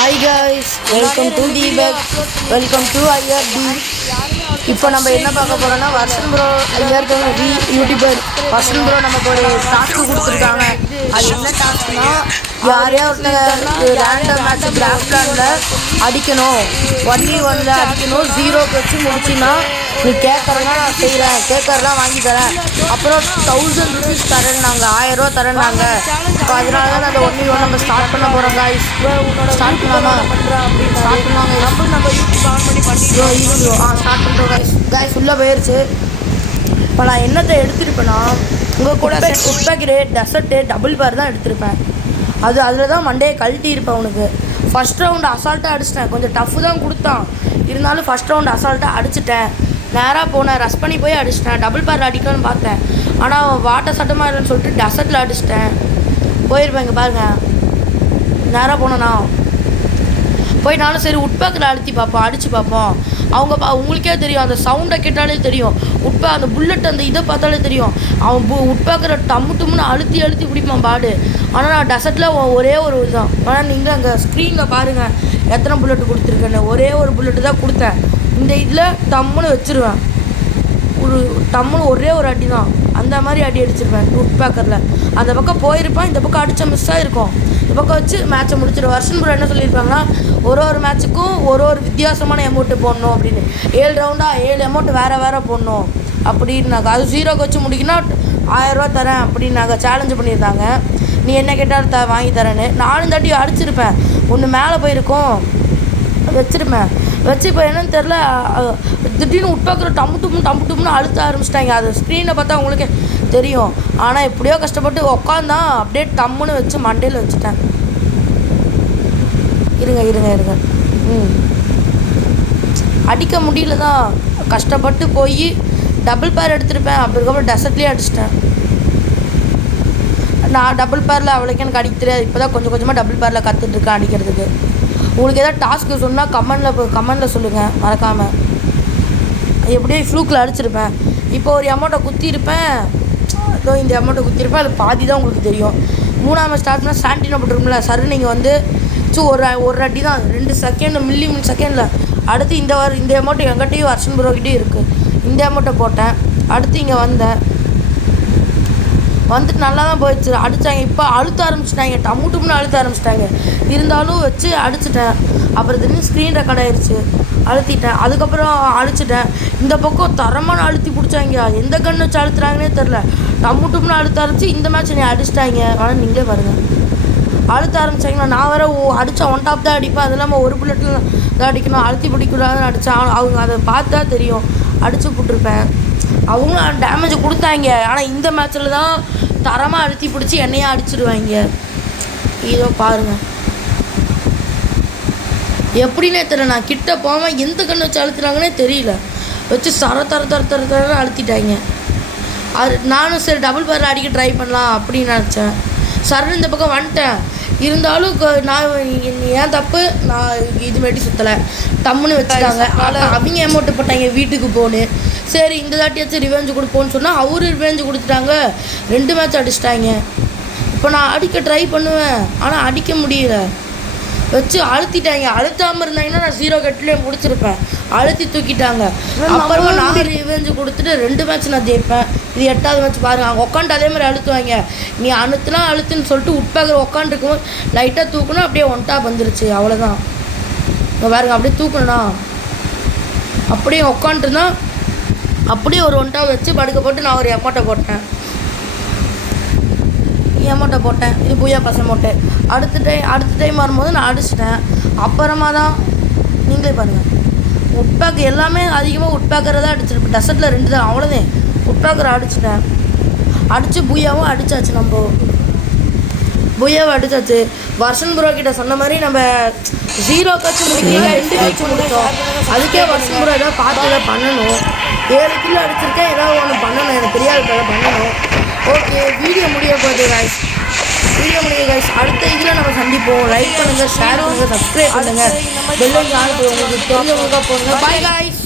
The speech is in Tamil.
Hi guys, welcome to Deepak. Welcome to IRD. இப்போ நம்ம என்ன பார்க்க போறோம்னா வர்ஷன் ப்ரோ IRD யூடியூபர் வர்ஷன் ப்ரோ நமக்கு ஒரு டாஸ்க் கொடுத்துருக்காங்க. அது என்ன டாஸ்க்னா யாரையா ஒருத்தங்க ரேண்டம் மேட்ச் கிராஃப் பிளான்ல அடிக்கணும், 1v1ல அடிக்கணும், 0க்கு வச்சு முடிச்சின்னா நீ கேட்கறனா நான் செய்கிறேன், கேட்கறலாம் வாங்கி தரேன், அப்புறம் 1000 rupees தரேன்னாங்க, 1000 ரூபா தரேன்னாங்க. இப்போ அதனால தான் அந்த 1v1 நம்ம ஸ்டார்ட் பண்ண போகிறோம் காய்ஸ். ஸ்டார்ட் பண்ணலாமா? ஸ்டார்ட் பண்ணாங்க. நம்ம யூடியூப் ஆன் பண்ணி ஸ்டார்ட் பண்ணுறோம் காய்ஸ். காய்ஸ் உள்ளே போயிடுச்சு. இப்போ நான் என்னத்தை எடுத்துருப்பேன்னா உங்கள் கூட உட்பேக்கரு டெசர்ட்டு டபுள் பார் தான் எடுத்திருப்பேன். அதில் தான் மண்டையை கழட்டி இருப்பேன். உனக்கு ஃபஸ்ட் ரவுண்டு அசால்ட்டாக அடிச்சிட்டேன். கொஞ்சம் டஃப்பு தான் கொடுத்தான், இருந்தாலும் ஃபஸ்ட் ரவுண்டு அசால்ட்டாக அடிச்சிட்டேன். நேராக போனேன், ரஷ் பண்ணி போய் அடிச்சிட்டேன். டபுள் பார் அடிக்கணும்னு பார்த்தேன், ஆனால் வாட்டர் சட்டமாக இல்லைன்னு சொல்லிட்டு டெசர்ட்டில் அடிச்சிட்டேன். போயிருப்பேன். இங்கே பாருங்கள், நேராக போனேண்ணா போய் நானும் சரி உட்பேக்கில் அழுத்தி பார்ப்போம், அடித்து பார்ப்போம். உங்களுக்கே தெரியும், அந்த சவுண்டை கேட்டாலே தெரியும். அந்த புல்லட் அந்த இதை பார்த்தாலே தெரியும். அவன் உட்பேக்கிற டம்முன்னு அழுத்தி பிடிப்பான் பாடு. ஆனால் நான் டெசர்ட்டில் ஒரே ஒரு இதுதான். ஆனால் நீங்கள் அங்கே ஸ்க்ரீனில் பாருங்கள் எத்தனை புல்லட்டு கொடுத்துருக்கேன்னு. ஒரே ஒரு புல்லட்டு தான் கொடுத்தேன். இந்த இதில் டம்முன்னு வச்சுருவேன். டம்முன்னு ஒரே ஒரு அடி தான், அந்த மாதிரி அடி அடிச்சிருப்பேன் உட்பேக்கரில். அந்த பக்கம் போயிருப்பேன், இந்த பக்கம் அடித்தா மிஸ் ஆகிருக்கும். இந்த பக்கம் வச்சு மேட்சை முடிச்சிடும். வர்ஷன் ப்ரோ என்ன சொல்லியிருப்பாங்கன்னா ஒரு மேட்ச்சுக்கும் ஒரு வித்தியாசமான அமௌண்ட்டு போடணும் அப்படின்னு. 7 ரவுண்டாக 7 அமௌண்ட் வேறு போடணும் அப்படின்னாங்க. அது 0க்கு வச்சு முடிக்கணும் 1000 ரூபா தரேன் அப்படின்னாங்க. சேலஞ்சு பண்ணியிருந்தாங்க. நீ என்ன கேட்டாலும் வாங்கி தரேன்னு. 4 தாட்டி அடிச்சிருப்பேன். ஒன்று மேலே போயிருக்கோம், வச்சுருப்பேன். வச்சு இப்போ என்னன்னு தெரில, திடீர்னு உட்பாக்குற டம்முன்னு அழுத்த ஆரம்பிச்சிட்டாங்க. அது ஸ்க்ரீனை பார்த்தா உங்களுக்கே தெரியும். ஆனால் எப்படியோ கஷ்டப்பட்டு உட்காந்தான், அப்படியே டம்முன்னு வச்சு மண்டையில் வச்சுட்டேன். இருங்க அடிக்க முடியல தான், கஷ்டப்பட்டு போய் டபுள் பேர் எடுத்துருப்பேன். அதுக்கப்புறம் டெசர்ட்லேயே அடிச்சிட்டேன். நான் டபுள் பேரில் அவளுக்கு எனக்கு அடிக்க தெரியாது. இப்போ தான் கொஞ்சமாக டபுள் பேரில் கற்றுட்ருக்கேன் அடிக்கிறதுக்கு. உங்களுக்கு எதாவது டாஸ்க்கு சொன்னால் கமெண்டில் சொல்லுங்கள் மறக்காமல். எப்படியோ ஃப்ளூக்கில் அடிச்சிருப்பேன். இப்போ ஒரு அமௌண்ட்டை குத்திருப்பேன். அதோ இந்த அமௌண்ட்டை குத்திருப்பேன். அது பாதி தான் உங்களுக்கு தெரியும். 3ஆவது ஸ்டார்ட்னா சாண்டினோ போட்டுருக்கும்ல, சரி நீங்கள் வந்து ஒரு அடி தான், 2 செகண்ட் மில்லி செகண்டில். அடுத்து இந்த அமௌண்ட்டு எங்கிட்டையும் வர்ஷன் ப்ரோக்கிட்டே இருக்குது. இந்த அமௌண்ட்டை போட்டேன். அடுத்து இங்கே வந்துட்டு நல்லா தான் போயிடுச்சு. அடித்தாங்க. இப்போ அழுத்த ஆரம்பிச்சிட்டாங்க, டம்முன்னு அழுத்த ஆரம்பிச்சிட்டாங்க. இருந்தாலும் வச்சு அடிச்சிட்டேன். அப்புறம் திடீர்னு ஸ்க்ரீன் ரெக்கார்ட் ஆகிடுச்சு, அழுத்திட்டேன். அதுக்கப்புறம் அடிச்சிட்டேன். இந்த பக்கம் தரமான அழுத்தி பிடிச்சாங்க. எந்த கண்ணு வச்சு அழுத்துறாங்கன்னே தெரில. டம்முன்னு அழுத்த ஆரம்பிச்சு இந்த மேட்ச் நீ அடிச்சிட்டாங்க. ஆனால் நீங்களே பாருங்கள், அழுத்த ஆரம்பிச்சாங்களா. நான் வேறு அடித்தா ஒன் டாப் தான் அடிப்பேன். அது இல்லாமல் ஒரு புல்லட்டில் தான் அடிக்கணும், அழுத்தி பிடிக்கூடாதுன்னு அடித்தான். அவங்க அதை பார்த்தா தெரியும், அடித்து போட்டிருப்பேன். அவங்களும் டேமேஜ் கொடுத்தாங்க. ஆனால் இந்த மேட்ச்சில் தான் தரமாக அழுத்தி பிடிச்சி என்னையே அடிச்சிடுவாங்க. இதோ பாருங்கள் எப்படின்னே தெரியல. நான் கிட்ட போவேன், எந்த கண்ணு வச்சு அழுத்துறாங்கன்னே தெரியல. வச்சு தர அழுத்திட்டாங்க. அது நானும் சரி டபுள் பேரில் அடிக்க ட்ரை பண்ணலாம் அப்படின்னு நினச்சேன். சரண் இந்த பக்கம் வந்துட்டேன். இருந்தாலும் நான் ஏன் தப்பு, நான் இதுமாட்டி சுற்றலை, டம்முன்னு வச்சுட்டாங்க. ஆனால் அவங்க அமௌண்ட்டு போட்டாங்க வீட்டுக்கு போன்னு. சரி இந்த தாட்டியாச்சும் ரிவெஞ்சு கொடுப்போன்னு சொன்னால் அவரு ரிவெஞ்சு கொடுத்துட்டாங்க. 2 மேட்ச் அடிச்சிட்டாங்க. இப்போ நான் அடிக்க ட்ரை பண்ணுவேன், ஆனால் அடிக்க முடியல. வச்சு அழுத்திட்டாங்க. அழுத்தாமல் இருந்தாங்கன்னா நான் 0 கட்டிலே முடிச்சிருப்பேன். அழுத்தி தூக்கிட்டாங்க. அப்புறமா நான் ரிவெஞ்சு கொடுத்துட்டு 2 மேட்ச் நான் ஜெயிப்பேன். இது 8வது மேட்ச் பாருங்க. அவங்க உட்காந்து அதே மாதிரி அழுத்துவாங்க. நீ அழுத்துன்னு சொல்லிட்டு உட்பேக்கர் உட்காந்துருக்கும், லைட்டாக தூக்கணும், அப்படியே ஒன் டாப் வந்துருச்சு. அவ்வளோதான். இங்கே பாருங்க, அப்படியே தூக்கணும்னா அப்படியே உட்காந்துருந்தா அப்படியே ஒரு ஒன் டாப் வச்சு படுக்க போட்டு நான் ஒரு அமௌண்ட்டை போட்டேன். இது பூயா பசங்க அமௌண்ட்டு. அடுத்த டைம் வரும்போது நான் அடிச்சிட்டேன். அப்புறமா தான் நீங்களே பாருங்கள், உட்பேக்கர் எல்லாமே அதிகமாக உட்பேக்கரை தான் அடிச்சிருப்பேன். டெசர்ட்டில் 2 தான், அவ்வளோதான். உட்பேக்கரை அடிச்சிட்டேன். அடித்து பூயாவும் அடித்தாச்சு. நம்ம பூயாவை அடித்தாச்சு. வர்ஷன் ப்ரோ கிட்ட சொன்ன மாதிரி நம்ம 0க்கு வச்சு முடிக்கல, 2க்கு வச்சு முடித்தோம். அதுக்கே வர்ஷன் ப்ரோ ஏதாவது பார்த்து எதாவது பண்ணணும். 7 கிலோ அடிச்சிருக்கேன், ஏதாவது ஒன்று பண்ணணும். எனக்கு தெரியாது, பண்ணணும். ஓகே, வீடியோ முடிய போகுது கைஸ். அடுத்த இதில் நம்ம சந்திப்போம். லைக் பண்ணுங்கள், ஷேர் பண்ணுங்கள், சப்ஸ்கிரைப் பண்ணுங்கள், பெல் ஐக்கான் உங்களுக்கு தெரிஞ்சவங்க போங்க. Bye guys.